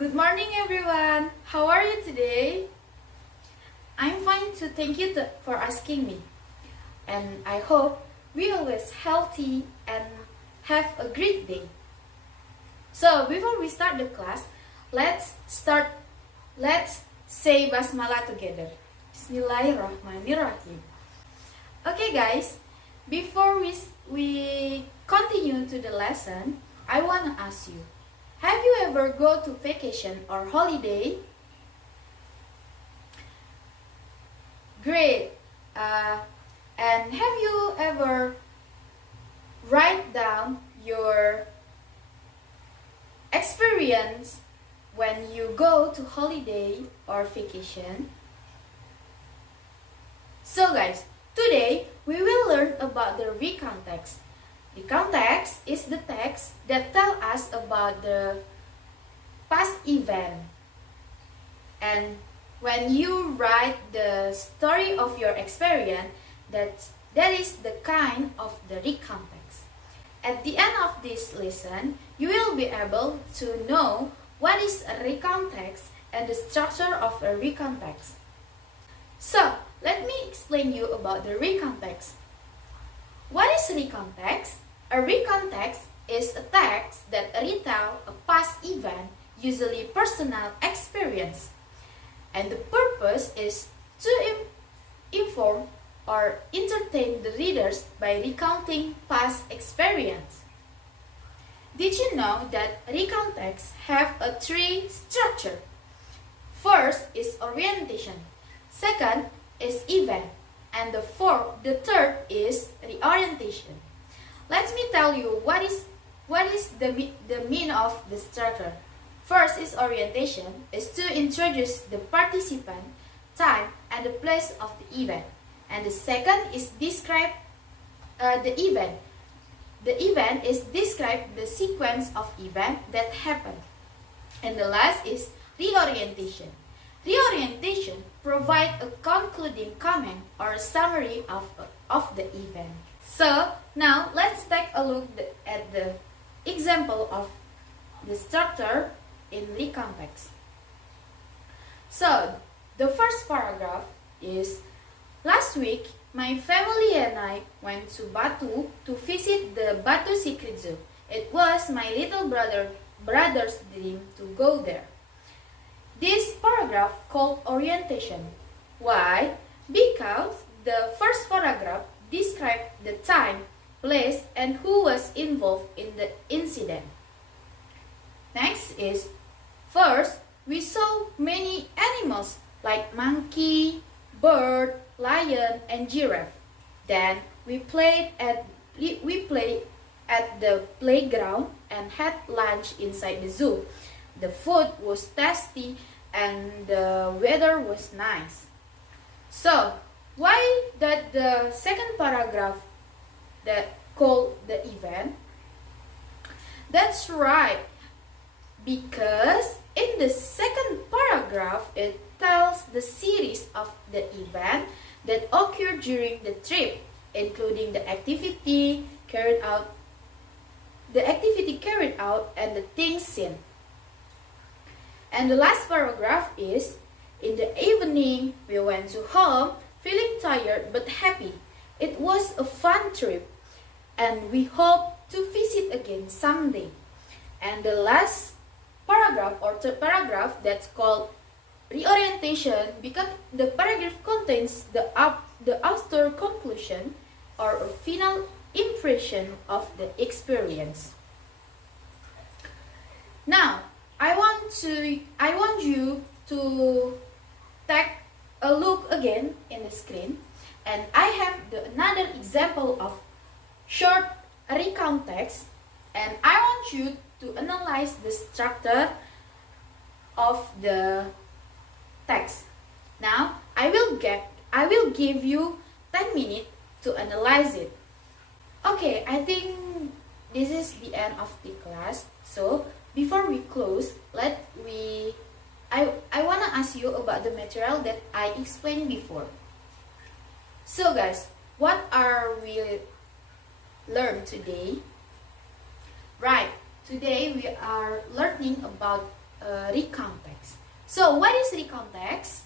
Good morning, everyone. How are you today? I'm fine too. Thank you for asking me. And I hope we always healthy and have a great day. So before we start the class, let's start. Let's say basmalah together. Bismillahirrahmanirrahim. Okay, guys. Before we continue to the lesson, I wanna ask you. Have you ever go to vacation or holiday? Great. And have you ever write down your experience when you go to holiday or vacation? So guys, today we will learn about the recontext. The context is the text that tell us about the past event. And when you write the story of your experience, that is the kind of the recontext. At the end of this lesson, you will be able to know what is a recontext and the structure of a recontext. So, let me explain you about the recontext. What is recontext? A recontext is a text that retell a past event, usually personal experience. And the purpose is to inform or entertain the readers by recounting past experience. Did you know that recontexts have a three structure? First is orientation, second is event, and the third is reorientation. Let me tell you what is the meaning of the structure. First is orientation, is to introduce the participant, time, and the place of the event. And the second is describe the event. The event is describe the sequence of events that happened. And the last is reorientation. Reorientation provide a concluding comment or a summary of the event. So now let's take a look at the example of the structure in recontext. So the first paragraph is, last week my family and I went to Batu to visit the Batu Secret Zoo. It was my little brother's dream to go there. This paragraph called orientation. Why? Because the first paragraph described the time, place, and who was involved in the incident. Next is, first, we saw many animals like monkey, bird, lion, and giraffe. Then we played at the playground and had lunch inside the zoo. The food was tasty and the weather was nice. So, why that the second paragraph that called the event? That's right, because in the second paragraph it tells the series of the event that occurred during the trip, including the activity carried out and the things seen. And the last paragraph is, in the evening we went to home feeling tired but happy. It was a fun trip and we hope to visit again someday. And the last paragraph or third paragraph that's called reorientation, because the paragraph contains the author conclusion or a final impression of the experience. Now, I want you to take a look again in the screen, and I have another example of short recontext, and I want you to analyze the structure of the text. Now, I will give you 10 minutes to analyze it. Okay, I think this is the end of the class. So, before we close, I want to ask you about the material that I explained before. So guys, what are we learn today? Right, today we are learning about recount text. So what is recount text?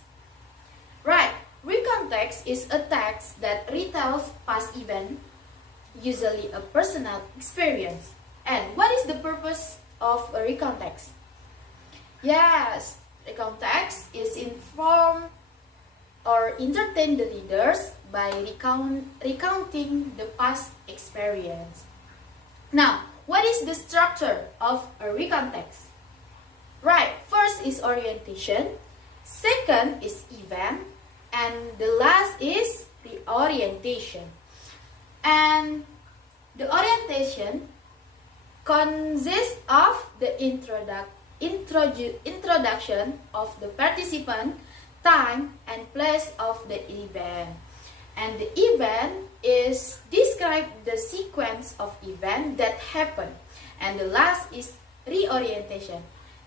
Right, recount text is a text that retells past event, usually a personal experience. And what is the purpose of a recount text? Yes, recount text is inform or entertain the readers by recounting the past experience. Now, what is the structure of a recount text? Right, first is orientation, second is event, and the last is reorientation. And the orientation consists of the introduction of the participant, time and place of the event. And the event is describe the sequence of events that happen. And the last is reorientation.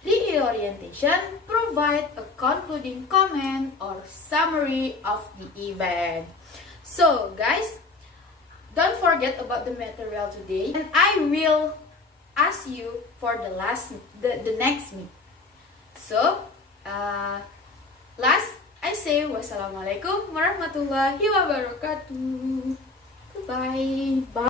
Reorientation provide a concluding comment or summary of the event. So guys, don't forget about the material today, and I will ask you for the next meet. So last I say wassalamualaikum warahmatullahi wabarakatuh. Goodbye. Bye.